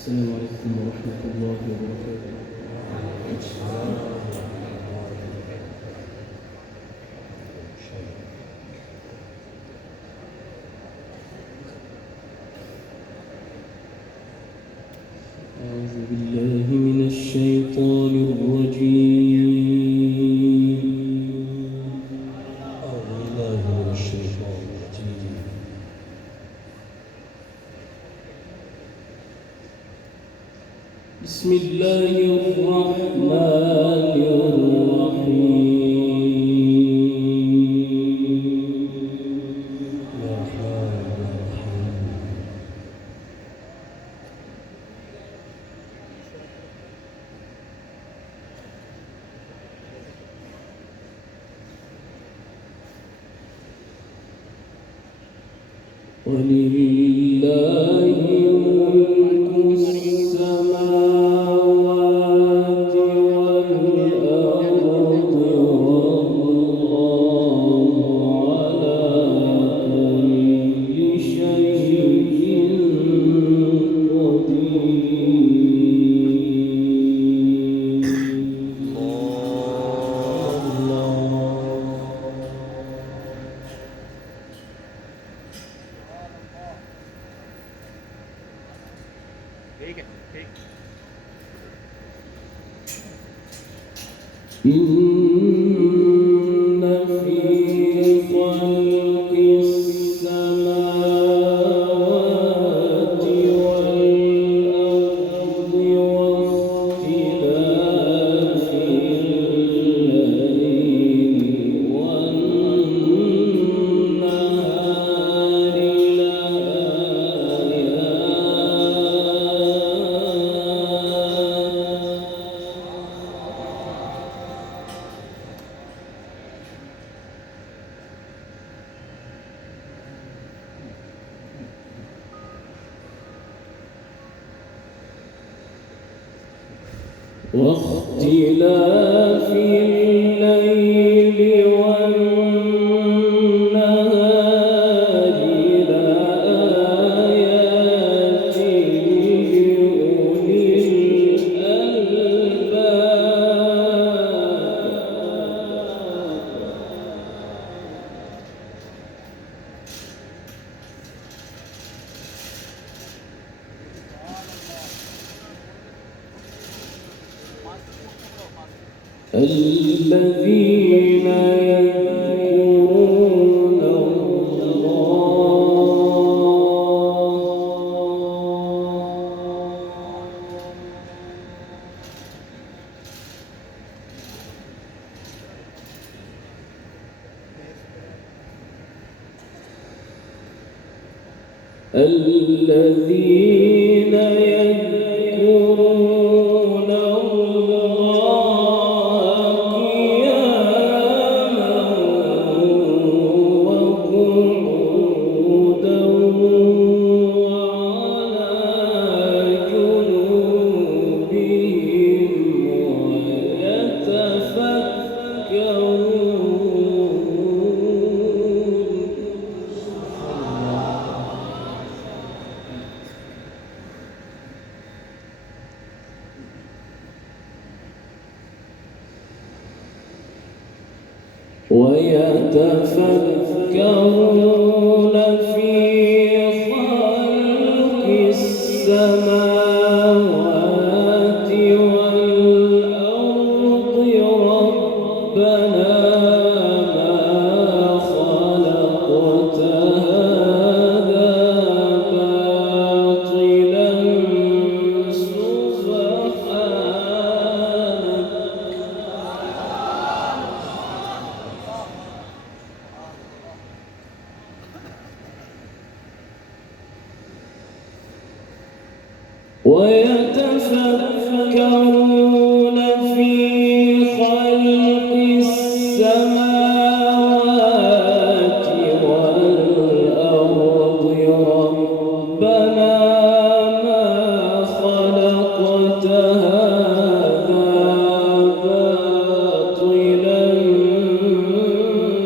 السلام عليكم ورحمة الله وبركاته. أعوذ بالله من الشيطان الرجيم. أعوذ بالله من الشيطان الرجيم. بسم الله الرحمن الرحيم. يا رحمن يا رحيم. ولله ملك السماوات والأرض والله على كل شيء إن في خلق السماوات والأرض واختلاف الليل والنهار واختلاف الليل والنهار لآيات لأولي الألباب الذين يذكرون الذين يذكرون الله قياما وقعودا وعلى جنوبهم ويتفكرون في خلق السماوات والأرض ربنا ما خلقت هذا باطلا سبحانك ويتفكرون في خلق السماوات والأرض ربنا ما خلقت هذا باطلا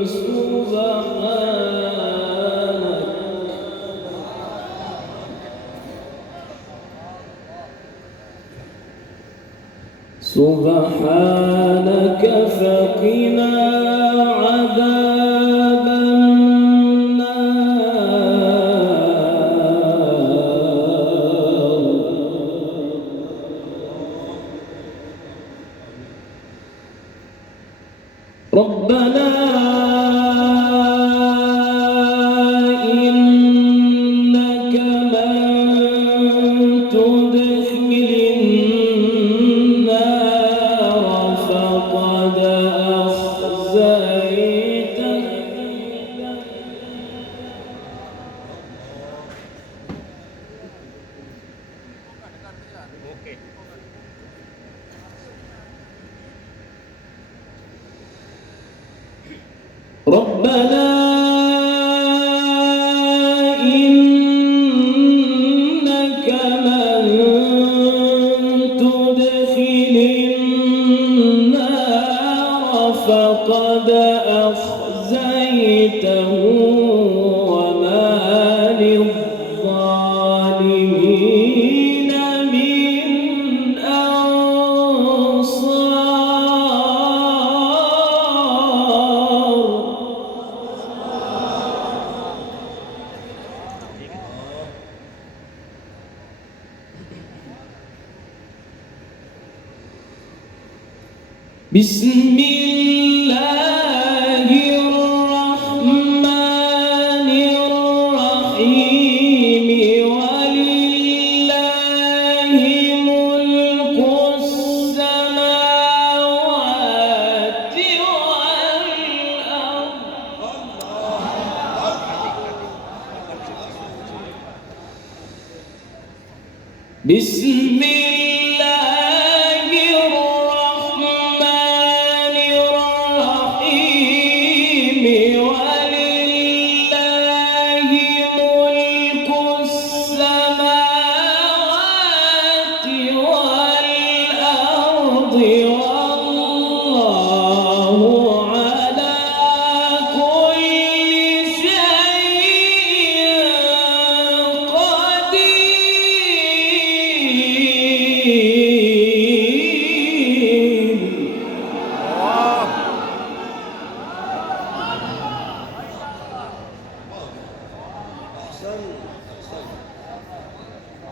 سبحانك سبحانك فقنا عذاب النار. ربنا إنك من تدخل النار فقد أخزيته. ربنا إنك من تدخل النار فقد أخزيته وما للظالمين من أنصار. بسم الله الرحمن الرحيم ولله ملك السماوات والأرض. بسم الله الرحمن الرحيم ولله ملك السماوات والأرض والله على كل شيء قدير.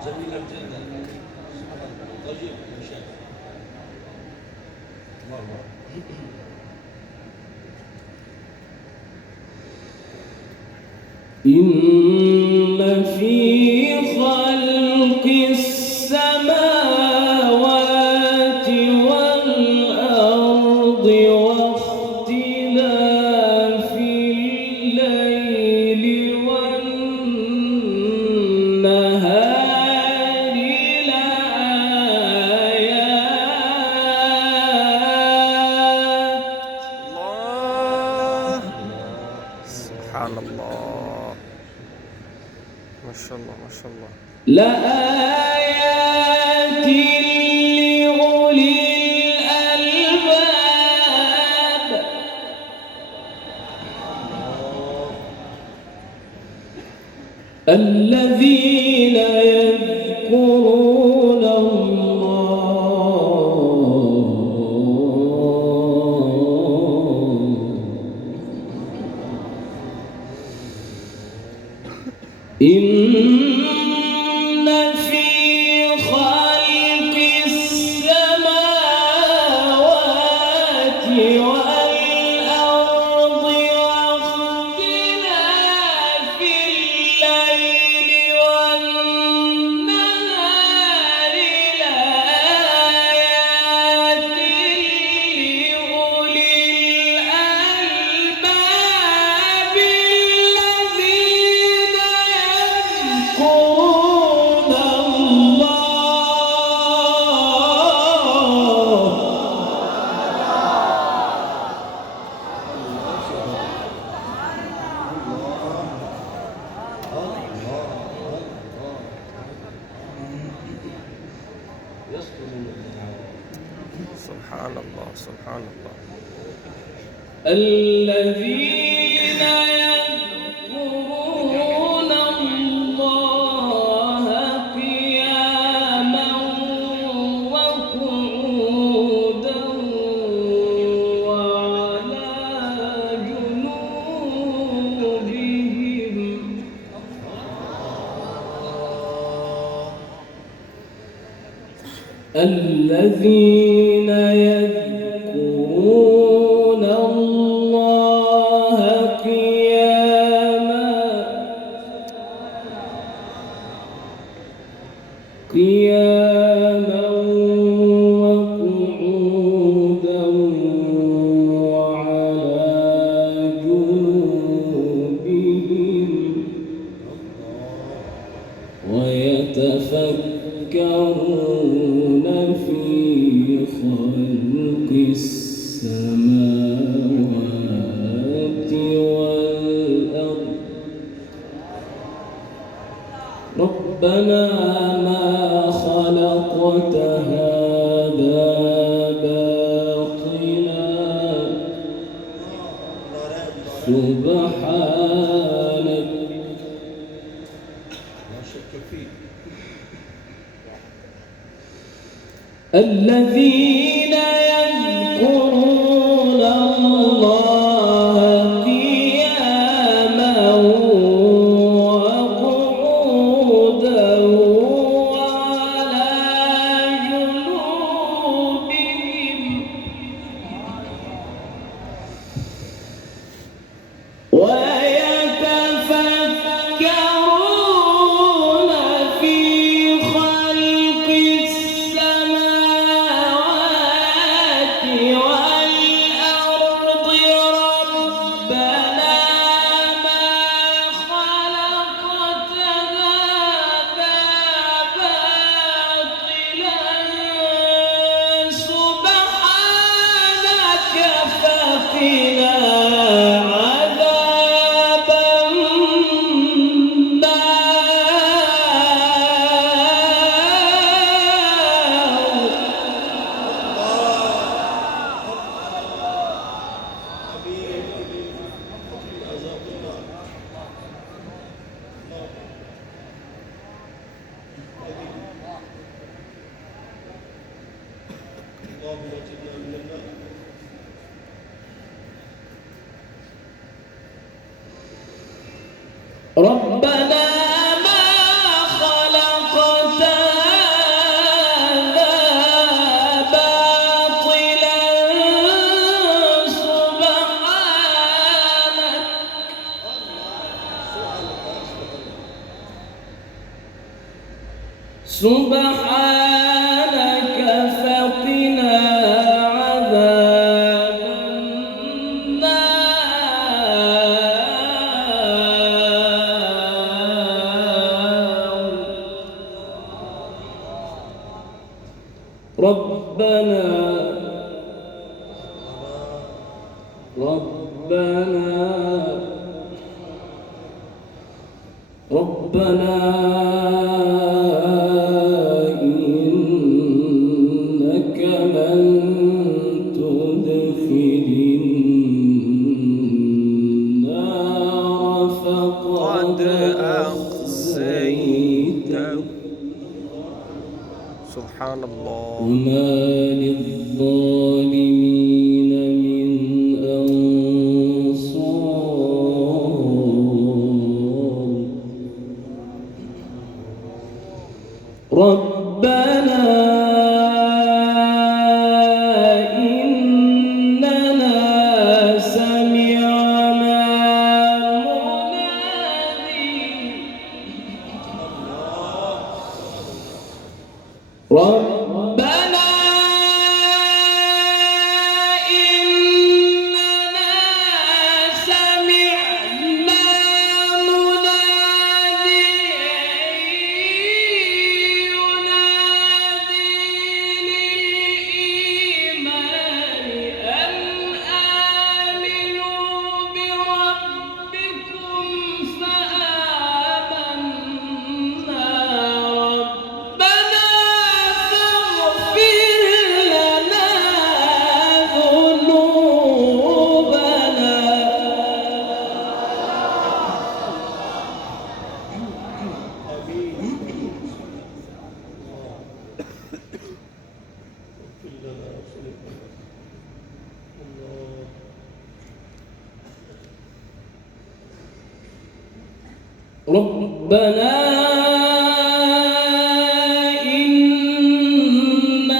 جميلا جدا. طيب ما شاء الله. إن في خلق السماوات والأرض واختلاف الليل والنهار لآيات. سبحان الله. ما شاء الله ما شاء الله. لآيات لأولي الألباب. الذين يذكرون إن في خلق السماوات والأرض واختلاف الليل والنهار لآيات لأولي الألباب الذين يذكرون الله. سبحان الله سبحان الله. الذين يذكرون الله قياما وقعودا الذين يذكرون الله قياما وقعودا وعلى جنوبهم ويتفكرون في خلق السماوات والأرض ربنا ما خلقت هذا باطلا سبحانك لا شك فيه. الذين يذكرون الله قياما وقعودا وعلى جنوبهم ويتفكرون في خلق السماوات والأرض ربنا ما خلقت هذا باطلا سبحانك فقنا عذاب اللهم اجرنا من النار. ربنا ما خلقت هذا باطلا سبحانك فقنا عذاب النار ربنا إنك من تدخل النار فقد أخزيته سبحان الله. وما للظالمين من أنصار ربنا إننا سمعنا ربنا إننا سمعنا مناديا ينادي للإيمان أن آمنوا بربكم فآمنا ربنا فاغفر لنا ذنوبنا ربنا إننا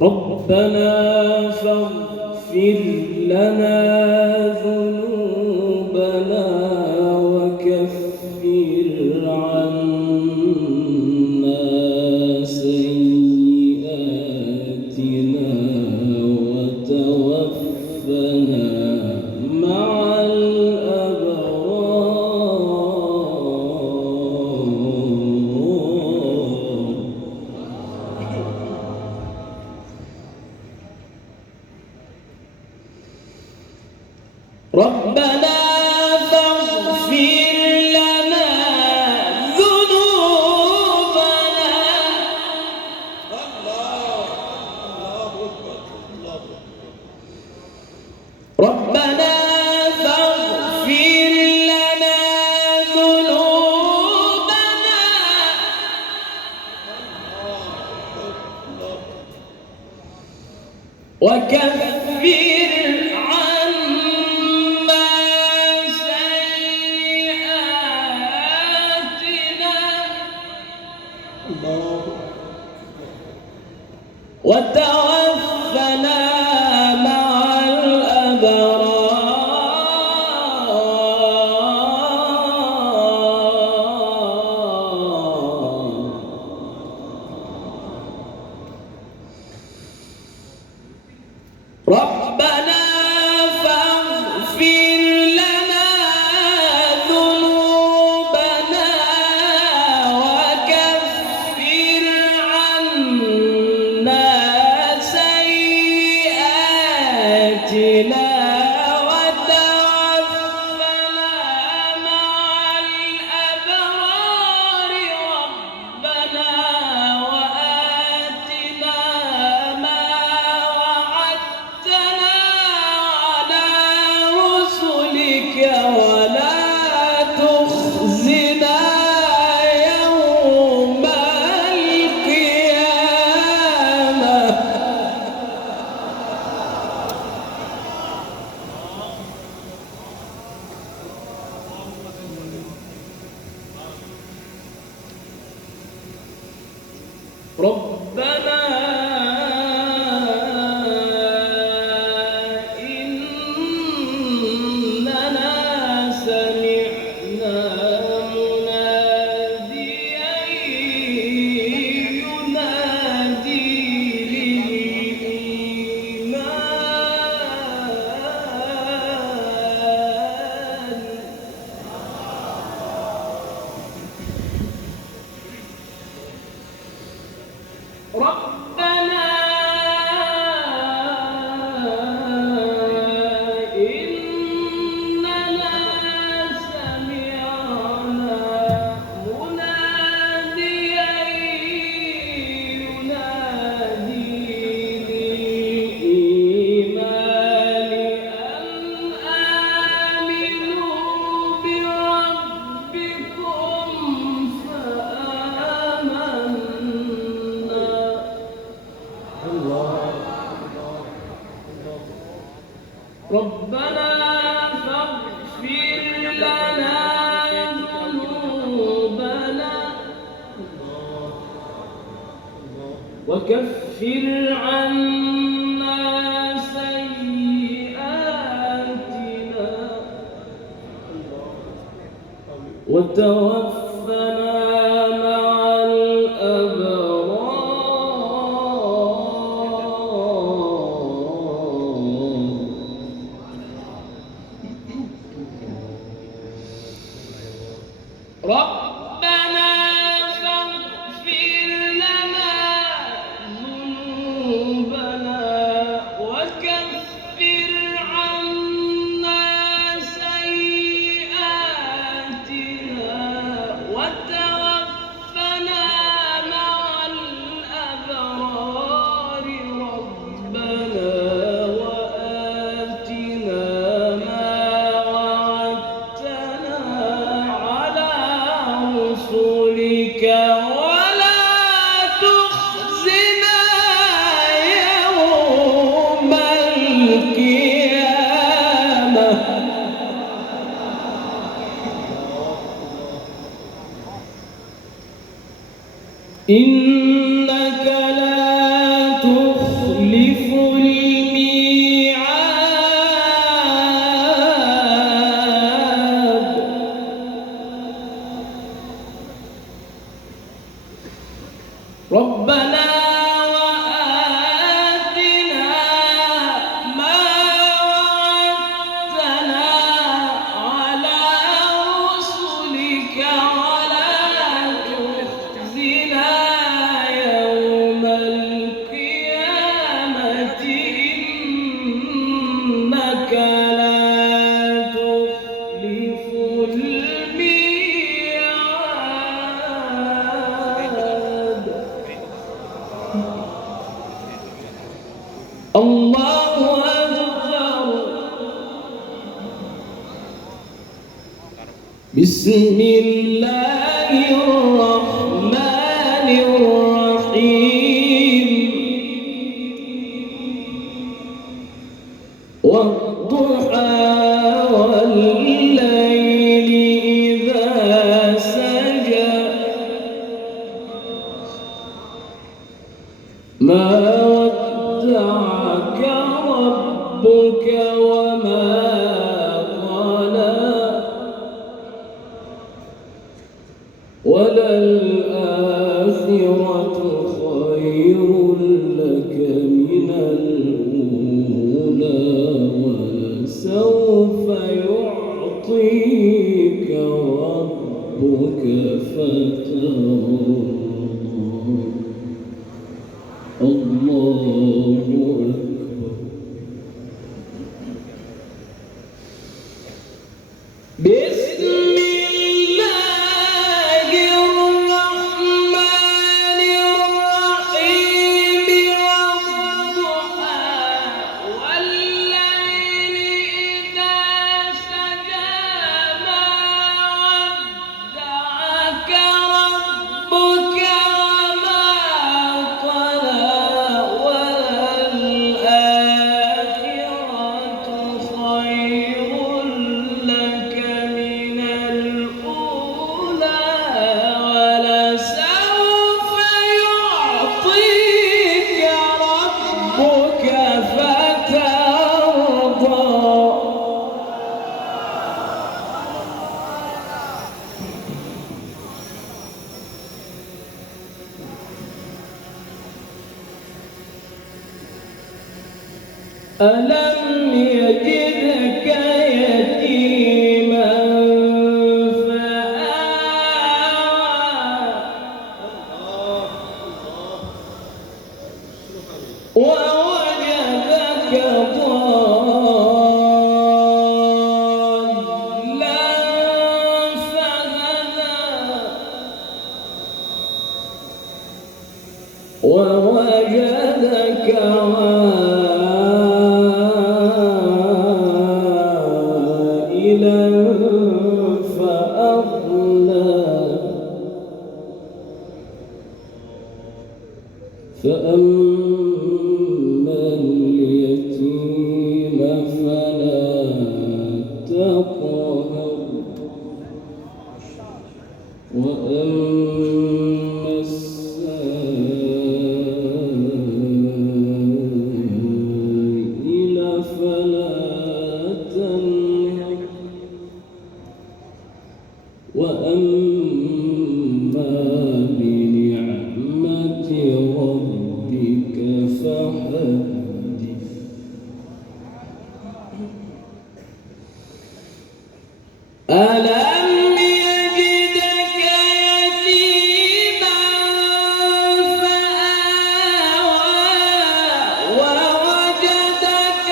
ربنا فاغفر لنا ذنوبنا وكفر عنا سيئاتنا وتوفنا مع ربنا فاغفر لنا ذنوبنا الله أكبر الله أكبر. ربنا فاغفر لنا ذنوبنا وكفر وتوفنا مع الأبرار ربنا فاغفر لنا ذنوبنا وكفر عنا سيئاتنا وتوفنا مع الأبرار ربنا وآتنا ما وعدتنا على رسلك ولا تخزنا يوم القيامة ربنا إننا سمعنا مناديا ينادي للإيمان ربنا إننا سمعنا مناديا ينادي للإيمان أن آمنوا بربكم فآمنا ربنا فاغفر لنا ذنوبنا وكفر عنا سيئاتنا وتوفنا مع الأبرار ربنا فاغفر لنا ذنوبنا وكفر عنا سيئاتنا وتوفنا مع الأبرار ربنا وآتنا ما وعدتنا على رسلك ولا تخزنا يوم القيامة إنك لا تخلف الله أكبر بسم الله الرحمن الرحيم والضحى والليل إذا سجى ما ودعك ربك وما قلى وللآخرة خير لك من الأولى ولسوف يعطيك ربك فترضى الله أكبر بسم الله الرحمن الرحيم والضحى والليل إذا سجى ما ودعك ربك وما قلى وللآخرة خير لك من الأولى ولسوف يعطيك ربك فترضى ألم يجدك يتيما فآوى ووجدك ضالا فهدى ووجدك عائلا فأغنى فأما اليتيم فلا تقهر وأما السائل فلا تنهر وأما بنعمة ربك فحدث ألم يجدك يتيما فآوى ووجدك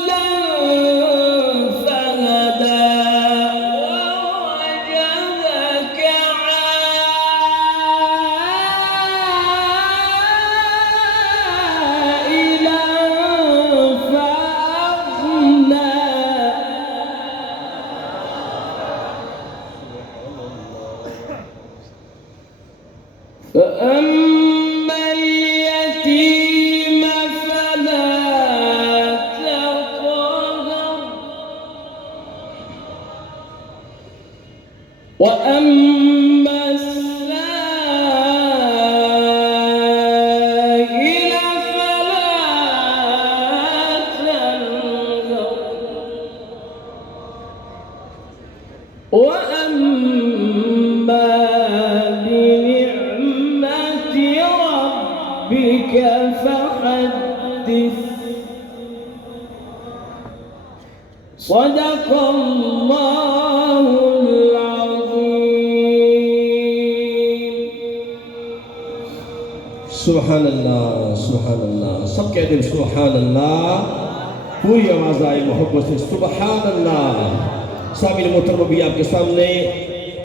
ضالا فهدى ووجدك عائلا فأغنى فأما اليتيم فلا تقهر وأما السائل فلا تنهر وأما بنعمة ربك فحدث صدق الله العظيم सुभान अल्लाह सब कह दे सुभान अल्लाह पूरी आवाज आए मोहब्बत से सुभान अल्लाह। साबिल मोहतरम भी आपके सामने